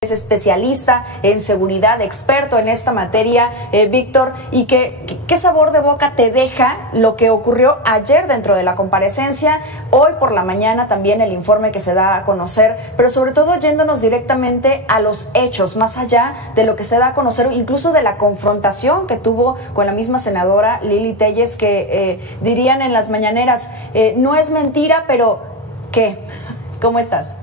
Es especialista en seguridad, experto en esta materia, Víctor, y ¿qué sabor de boca te deja lo que ocurrió ayer dentro de la comparecencia, hoy por la mañana también el informe que se da a conocer, pero sobre todo yéndonos directamente a los hechos, más allá de lo que se da a conocer, incluso de la confrontación que tuvo con la misma senadora Lili Téllez, que dirían en las mañaneras, no es mentira, pero ¿qué? ¿Cómo estás?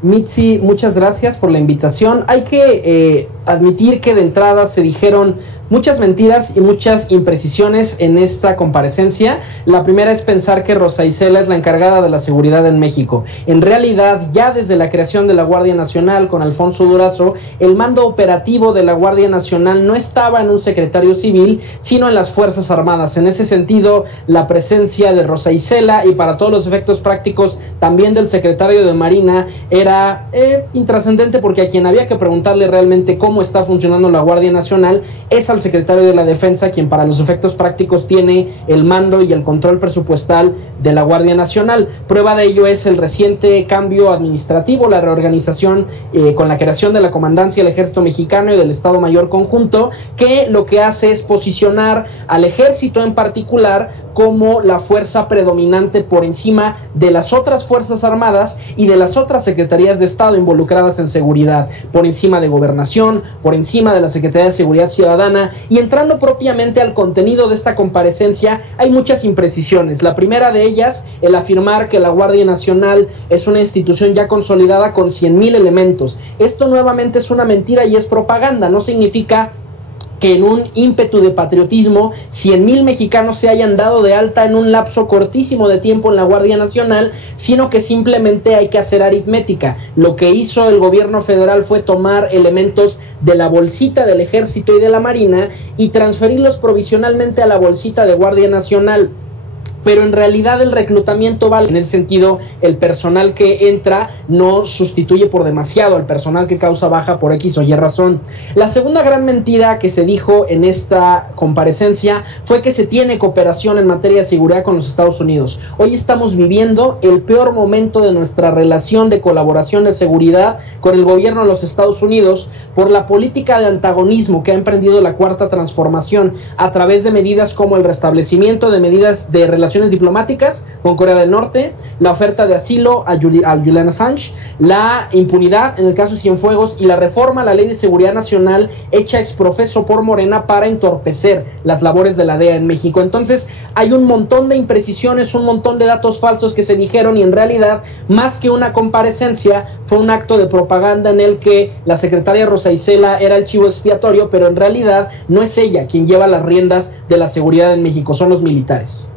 Mitzi, muchas gracias por la invitación. Hay que admitir que de entrada se dijeron muchas mentiras y muchas imprecisiones en esta comparecencia. La primera es pensar que Rosa Isela es la encargada de la seguridad en México. En realidad, ya desde la creación de la Guardia Nacional con Alfonso Durazo, el mando operativo de la Guardia Nacional no estaba en un secretario civil, sino en las Fuerzas Armadas. En ese sentido, la presencia de Rosa Isela y para todos los efectos prácticos también del secretario de Marina era intrascendente, porque a quien había que preguntarle realmente cómo está funcionando la Guardia Nacional es al secretario de la Defensa, quien para los efectos prácticos tiene el mando y el control presupuestal de la Guardia Nacional. Prueba de ello es el reciente cambio administrativo, la reorganización con la creación de la Comandancia del Ejército Mexicano y del Estado Mayor Conjunto, que lo que hace es posicionar al Ejército en particular como la fuerza predominante por encima de las otras Fuerzas Armadas y de las otras Secretarías de Estado involucradas en seguridad, por encima de Gobernación, por encima de la Secretaría de Seguridad Ciudadana. Y entrando propiamente al contenido de esta comparecencia, hay muchas imprecisiones. La primera de ellas, el afirmar que la Guardia Nacional es una institución ya consolidada con 100,000 elementos. Esto nuevamente es una mentira y es propaganda. No significa que en un ímpetu de patriotismo 100,000 mexicanos se hayan dado de alta en un lapso cortísimo de tiempo en la Guardia Nacional, sino que simplemente hay que hacer aritmética. Lo que hizo el gobierno federal fue tomar elementos de la bolsita del Ejército y de la Marina y transferirlos provisionalmente a la bolsita de Guardia Nacional. Pero en realidad el reclutamiento vale. En ese sentido, el personal que entra no sustituye por demasiado al personal que causa baja por X o Y razón. La segunda gran mentira que se dijo en esta comparecencia fue que se tiene cooperación en materia de seguridad con los Estados Unidos. Hoy estamos viviendo el peor momento de nuestra relación de colaboración de seguridad con el gobierno de los Estados Unidos por la política de antagonismo que ha emprendido la Cuarta Transformación a través de medidas como el restablecimiento de medidas de relaciones diplomáticas con Corea del Norte, la oferta de asilo a Julian Assange, la impunidad en el caso Cienfuegos y la reforma a la Ley de Seguridad Nacional hecha exprofeso por Morena para entorpecer las labores de la DEA en México. Entonces hay un montón de imprecisiones, un montón de datos falsos que se dijeron y en realidad más que una comparecencia fue un acto de propaganda en el que la secretaria Rosa Isela era el chivo expiatorio, pero en realidad no es ella quien lleva las riendas de la seguridad en México, son los militares.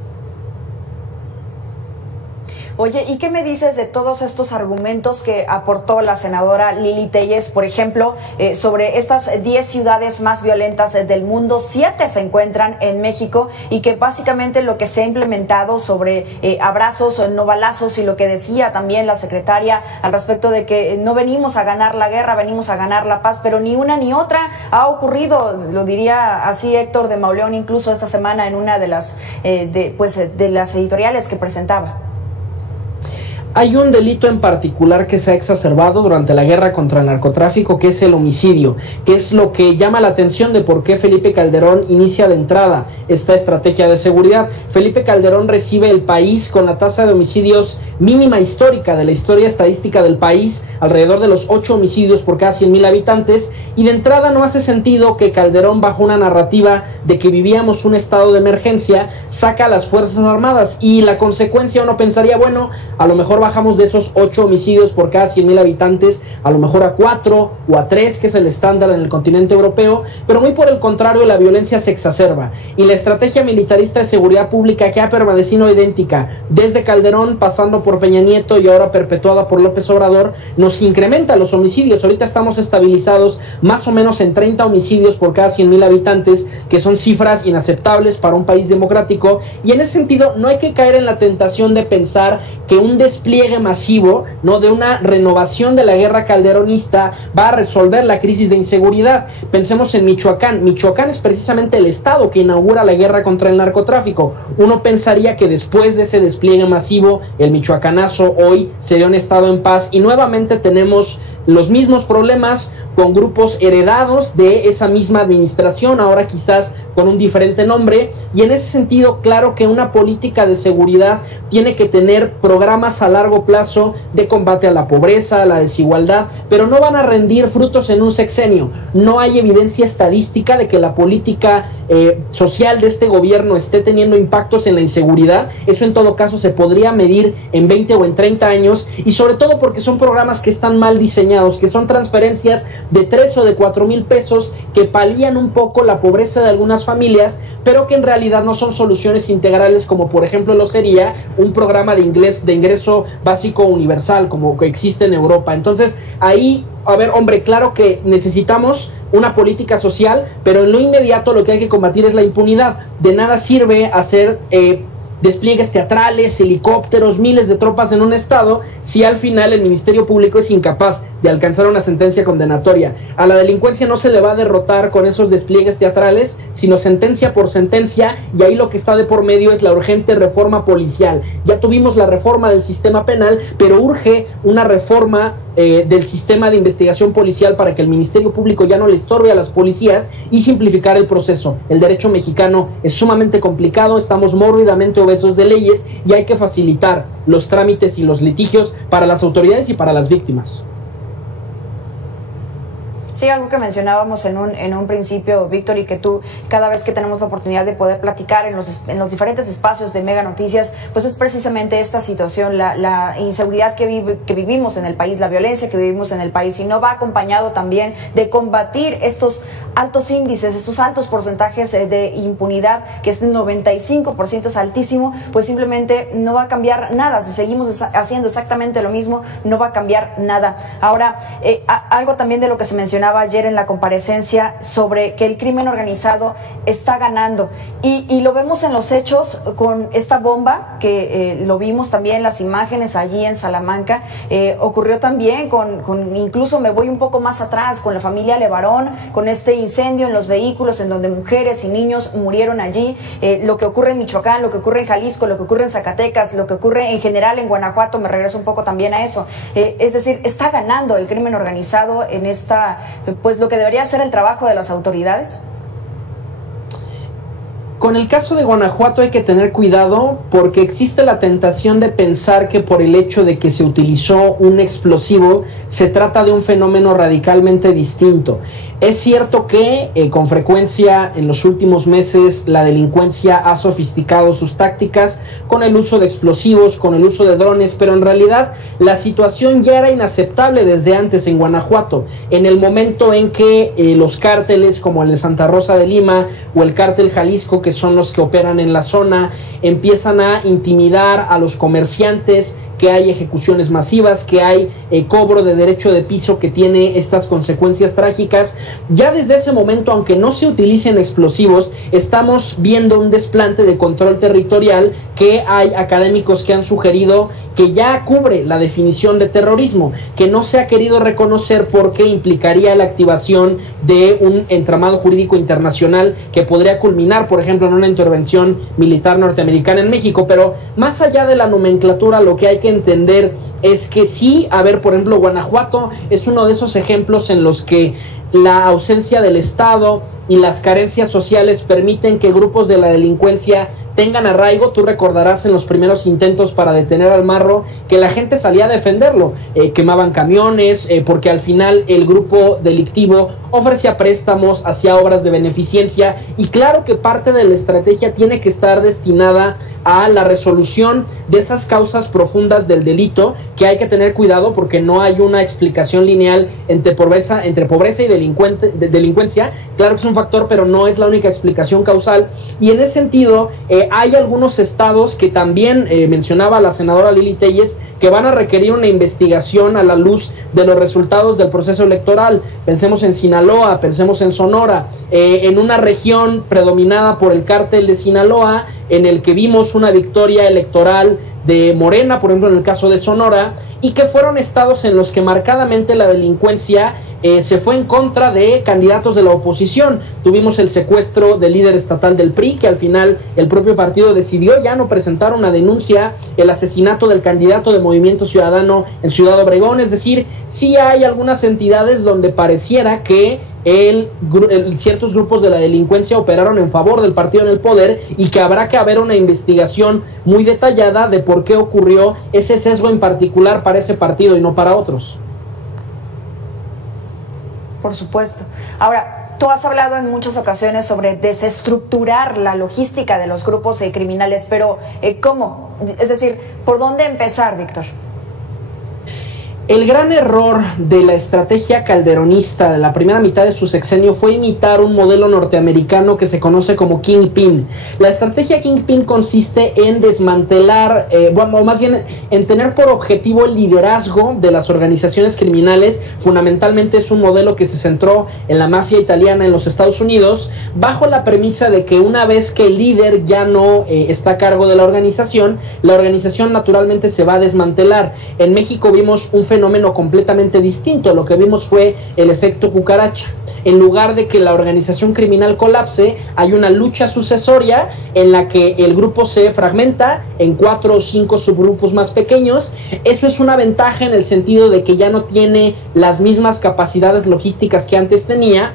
Oye, ¿y qué me dices de todos estos argumentos que aportó la senadora Lili Téllez, por ejemplo, sobre estas 10 ciudades más violentas del mundo? 7 se encuentran en México y que básicamente lo que se ha implementado sobre abrazos, no balazos, y lo que decía también la secretaria al respecto de que no venimos a ganar la guerra, venimos a ganar la paz, pero ni una ni otra ha ocurrido. Lo diría así Héctor de Mauleón incluso esta semana en una de las de las editoriales que presentaba. Hay un delito en particular que se ha exacerbado durante la guerra contra el narcotráfico, que es el homicidio, que es lo que llama la atención de por qué Felipe Calderón inicia de entrada esta estrategia de seguridad. Felipe Calderón recibe el país con la tasa de homicidios mínima histórica de la historia estadística del país, alrededor de los 8 homicidios por cada 100,000 habitantes, y de entrada no hace sentido que Calderón, bajo una narrativa de que vivíamos un estado de emergencia, saca a las Fuerzas Armadas, y la consecuencia uno pensaría, bueno, a lo mejor bajamos de esos 8 homicidios por cada 100,000 habitantes, a lo mejor a 4 o a 3, que es el estándar en el continente europeo, pero muy por el contrario, la violencia se exacerba, y la estrategia militarista de seguridad pública, que ha permanecido idéntica desde Calderón, pasando por Peña Nieto y ahora perpetuada por López Obrador, nos incrementa los homicidios. Ahorita estamos estabilizados más o menos en 30 homicidios por cada 100,000 habitantes, que son cifras inaceptables para un país democrático, y en ese sentido no hay que caer en la tentación de pensar que un despliegue masivo, no, de una renovación de la guerra calderonista va a resolver la crisis de inseguridad. Pensemos en Michoacán. Michoacán es precisamente el estado que inaugura la guerra contra el narcotráfico. Uno pensaría que después de ese despliegue masivo, el michoacanazo hoy sería un estado en paz, y nuevamente tenemos los mismos problemas con grupos heredados de esa misma administración, ahora quizás con un diferente nombre, y en ese sentido, claro que una política de seguridad tiene que tener programas a largo plazo de combate a la pobreza, a la desigualdad, pero no van a rendir frutos en un sexenio. No hay evidencia estadística de que la política social de este gobierno esté teniendo impactos en la inseguridad. Eso en todo caso se podría medir en 20 o en 30 años, y sobre todo porque son programas que están mal diseñados, que son transferencias de 3 o de 4 mil pesos que palían un poco la pobreza de algunas familias, pero que en realidad no son soluciones integrales, como por ejemplo lo sería un programa de ingreso básico universal, como que existe en Europa. Entonces, ahí, a ver, hombre, claro que necesitamos una política social, pero en lo inmediato lo que hay que combatir es la impunidad. De nada sirve hacer despliegues teatrales, helicópteros, miles de tropas en un estado, si al final el Ministerio Público es incapaz de alcanzar una sentencia condenatoria. A la delincuencia no se le va a derrotar con esos despliegues teatrales, sino sentencia por sentencia, y ahí lo que está de por medio es la urgente reforma policial. Ya tuvimos la reforma del sistema penal, pero urge una reforma del sistema de investigación policial para que el Ministerio Público ya no le estorbe a las policías y simplificar el proceso. El derecho mexicano es sumamente complicado, estamos mórbidamente obesos de leyes, y hay que facilitar los trámites y los litigios para las autoridades y para las víctimas. Sí, algo que mencionábamos en un principio, Víctor, y que tú, cada vez que tenemos la oportunidad de poder platicar en los diferentes espacios de Mega Noticias, pues es precisamente esta situación, la inseguridad que vivimos en el país, la violencia que vivimos en el país, y no va acompañado también de combatir estos altos índices, estos altos porcentajes de impunidad, que es del 95%, es altísimo, pues simplemente no va a cambiar nada. Si seguimos haciendo exactamente lo mismo, no va a cambiar nada. Ahora, algo también de lo que se mencionaba ayer en la comparecencia sobre que el crimen organizado está ganando, y lo vemos en los hechos con esta bomba que lo vimos también en las imágenes allí en Salamanca. Ocurrió también con incluso me voy un poco más atrás, con la familia Levarón, con este incendio en los vehículos en donde mujeres y niños murieron allí, lo que ocurre en Michoacán, lo que ocurre en Jalisco, lo que ocurre en Zacatecas, lo que ocurre en general en Guanajuato. Me regreso un poco también a eso. Es decir, está ganando el crimen organizado en esta, pues lo que debería ser el trabajo de las autoridades. Con el caso de Guanajuato hay que tener cuidado, porque existe la tentación de pensar que por el hecho de que se utilizó un explosivo se trata de un fenómeno radicalmente distinto. Es cierto que con frecuencia en los últimos meses la delincuencia ha sofisticado sus tácticas con el uso de explosivos, con el uso de drones, pero en realidad la situación ya era inaceptable desde antes en Guanajuato. En el momento en que los cárteles como el de Santa Rosa de Lima o el cártel Jalisco, que son los que operan en la zona, empiezan a intimidar a los comerciantes, que hay ejecuciones masivas, que hay cobro de derecho de piso que tiene estas consecuencias trágicas. Ya desde ese momento, aunque no se utilicen explosivos, estamos viendo un desplante de control territorial que hay académicos que han sugerido que ya cubre la definición de terrorismo, que no se ha querido reconocer porque implicaría la activación de un entramado jurídico internacional que podría culminar, por ejemplo, en una intervención militar norteamericana en México. Pero más allá de la nomenclatura, lo que hay que entender es que sí, a ver, por ejemplo, Guanajuato es uno de esos ejemplos en los que la ausencia del Estado y las carencias sociales permiten que grupos de la delincuencia tengan arraigo. Tú recordarás en los primeros intentos para detener al Marro que la gente salía a defenderlo, quemaban camiones, porque al final el grupo delictivo ofrecía préstamos, hacía obras de beneficencia, y claro que parte de la estrategia tiene que estar destinada a la resolución de esas causas profundas del delito, que hay que tener cuidado porque no hay una explicación lineal entre pobreza y delincuencia. Claro que es un factor, pero no es la única explicación causal, y en ese sentido hay algunos estados que también mencionaba la senadora Lili Téllez, que van a requerir una investigación a la luz de los resultados del proceso electoral. Pensemos en Sinaloa, pensemos en Sonora, en una región predominada por el cártel de Sinaloa, en el que vimos una victoria electoral de Morena, por ejemplo en el caso de Sonora, y que fueron estados en los que marcadamente la delincuencia se fue en contra de candidatos de la oposición. Tuvimos el secuestro del líder estatal del PRI, que al final el propio partido decidió ya no presentar una denuncia, el asesinato del candidato de Movimiento Ciudadano en Ciudad Obregón. Es decir, sí hay algunas entidades donde pareciera que ciertos grupos de la delincuencia operaron en favor del partido en el poder, y que habrá que haber una investigación muy detallada de por qué ocurrió ese sesgo en particular para ese partido y no para otros. Por supuesto. Ahora, tú has hablado en muchas ocasiones sobre desestructurar la logística de los grupos criminales, pero ¿cómo? Es decir, ¿por dónde empezar, Víctor? El gran error de la estrategia calderonista de la primera mitad de su sexenio fue imitar un modelo norteamericano que se conoce como Kingpin. La estrategia Kingpin consiste en desmantelar, o más bien en tener por objetivo el liderazgo de las organizaciones criminales. Fundamentalmente es un modelo que se centró en la mafia italiana en los Estados Unidos, bajo la premisa de que una vez que el líder ya no está a cargo de la organización naturalmente se va a desmantelar. En México vimos un fenómeno completamente distinto. Lo que vimos fue el efecto cucaracha. En lugar de que la organización criminal colapse, hay una lucha sucesoria en la que el grupo se fragmenta en 4 o 5 subgrupos más pequeños. Eso es una ventaja en el sentido de que ya no tiene las mismas capacidades logísticas que antes tenía,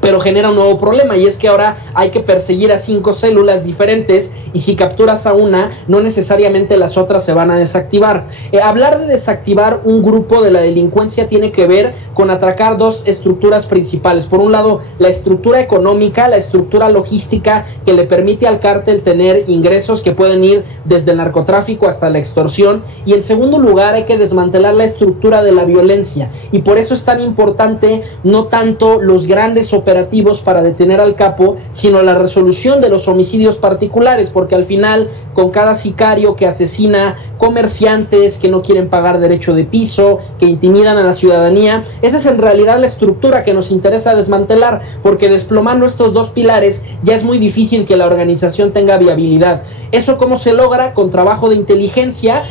pero genera un nuevo problema, y es que ahora hay que perseguir a 5 células diferentes, y si capturas a una, no necesariamente las otras se van a desactivar. Hablar de desactivar un grupo de la delincuencia tiene que ver con atracar 2 estructuras principales. Por un lado, la estructura económica, la estructura logística que le permite al cártel tener ingresos que pueden ir desde el narcotráfico hasta la extorsión, y en segundo lugar hay que desmantelar la estructura de la violencia, y por eso es tan importante no tanto los grandes operativos para detener al capo, sino la resolución de los homicidios particulares, porque al final, con cada sicario que asesina comerciantes que no quieren pagar derecho de piso, que intimidan a la ciudadanía, esa es en realidad la estructura que nos interesa desmantelar, porque desplomando estos 2 pilares ya es muy difícil que la organización tenga viabilidad. ¿Eso cómo se logra? Con trabajo de inteligencia.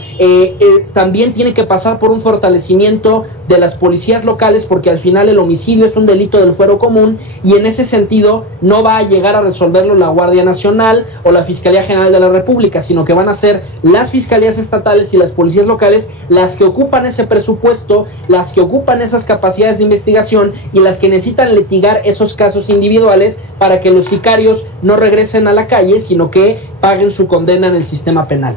También tiene que pasar por un fortalecimiento de las policías locales, porque al final el homicidio es un delito del fuero común, y en ese sentido no va a llegar a resolverlo la Guardia Nacional o la Fiscalía General de la República, sino que van a ser las fiscalías estatales y las policías locales las que ocupan ese presupuesto, las que ocupan esas capacidades de investigación, y las que necesitan litigar esos casos individuales para que los sicarios no regresen a la calle, sino que paguen su condena en el sistema penal.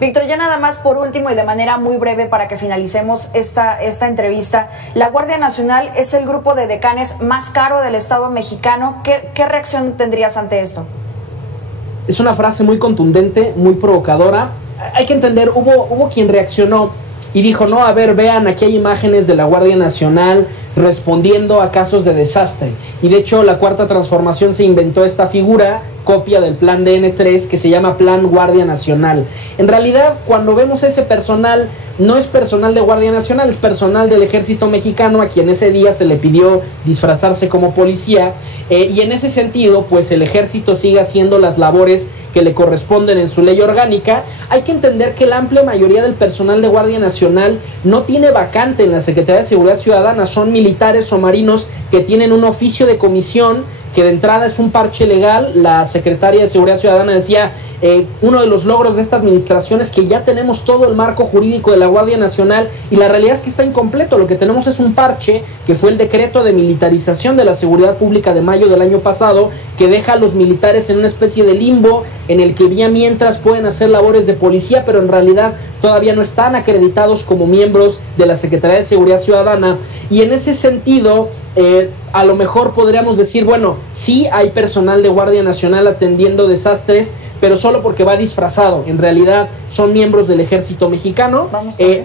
Víctor, ya nada más por último y de manera muy breve para que finalicemos esta entrevista. La Guardia Nacional es el grupo de decanes más caro del Estado mexicano. ¿Qué reacción tendrías ante esto? Es una frase muy contundente, muy provocadora. Hay que entender, hubo quien reaccionó y dijo, no, a ver, vean, aquí hay imágenes de la Guardia Nacional respondiendo a casos de desastre. Y de hecho la Cuarta Transformación se inventó esta figura, copia del plan de N3, que se llama Plan Guardia Nacional. En realidad, cuando vemos ese personal, no es personal de Guardia Nacional, es personal del Ejército Mexicano, a quien ese día se le pidió disfrazarse como policía, y en ese sentido, pues el Ejército sigue haciendo las labores que le corresponden en su ley orgánica. Hay que entender que la amplia mayoría del personal de Guardia Nacional no tiene vacante en la Secretaría de Seguridad Ciudadana, son militares o marinos que tienen un oficio de comisión, que de entrada es un parche legal. La Secretaria de Seguridad Ciudadana decía, uno de los logros de esta administración es que ya tenemos todo el marco jurídico de la Guardia Nacional, y la realidad es que está incompleto. Lo que tenemos es un parche, que fue el decreto de militarización de la seguridad pública de mayo del año pasado, que deja a los militares en una especie de limbo, en el que vía mientras pueden hacer labores de policía, pero en realidad todavía no están acreditados como miembros de la Secretaría de Seguridad Ciudadana. Y en ese sentido, a lo mejor podríamos decir, bueno, sí hay personal de Guardia Nacional atendiendo desastres, pero solo porque va disfrazado. En realidad son miembros del Ejército Mexicano.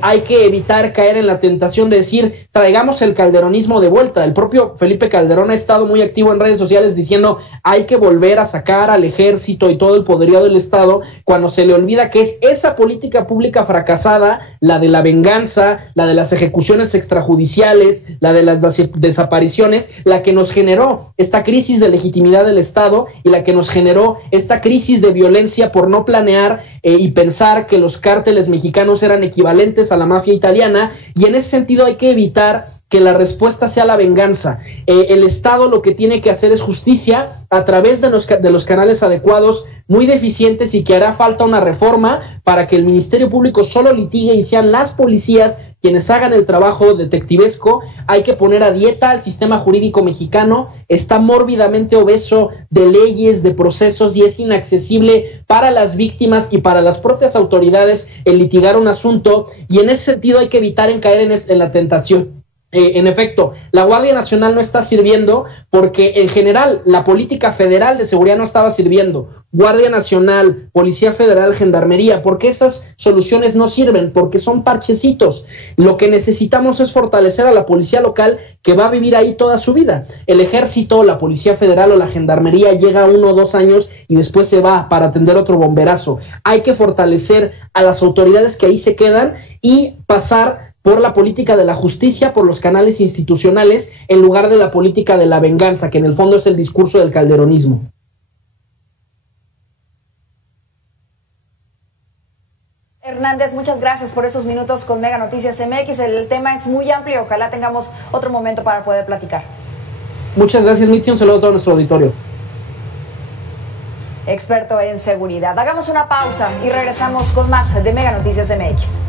Hay que evitar caer en la tentación de decir, traigamos el calderonismo de vuelta. El propio Felipe Calderón ha estado muy activo en redes sociales diciendo, hay que volver a sacar al Ejército y todo el poderío del Estado, cuando se le olvida que es esa política pública fracasada, la de la venganza, la de las ejecuciones extrajudiciales, la de las desapariciones, la que nos generó esta crisis de legitimidad del Estado, y la que nos generó esta crisis de violencia violencia por no planear y pensar que los cárteles mexicanos eran equivalentes a la mafia italiana, y en ese sentido hay que evitar que la respuesta sea la venganza. El Estado lo que tiene que hacer es justicia a través de los canales adecuados, muy deficientes, y que hará falta una reforma para que el Ministerio Público solo litigue y sean las policías quienes hagan el trabajo detectivesco. Hay que poner a dieta al sistema jurídico mexicano, está mórbidamente obeso de leyes, de procesos, y es inaccesible para las víctimas y para las propias autoridades el litigar un asunto, y en ese sentido hay que evitar caer en la tentación. En efecto, la Guardia Nacional no está sirviendo porque en general la política federal de seguridad no estaba sirviendo. Guardia Nacional, Policía Federal, Gendarmería, porque esas soluciones no sirven, porque son parchecitos. Lo que necesitamos es fortalecer a la policía local, que va a vivir ahí toda su vida. El Ejército, la Policía Federal o la Gendarmería llega 1 o 2 años y después se va para atender otro bomberazo. Hay que fortalecer a las autoridades que ahí se quedan y pasar por la política de la justicia, por los canales institucionales, en lugar de la política de la venganza, que en el fondo es el discurso del calderonismo. Hernández, muchas gracias por estos minutos con Mega Noticias MX. El tema es muy amplio, ojalá tengamos otro momento para poder platicar. Muchas gracias, Mitzi, un saludo a todo nuestro auditorio. Experto en seguridad. Hagamos una pausa y regresamos con más de Mega Noticias MX.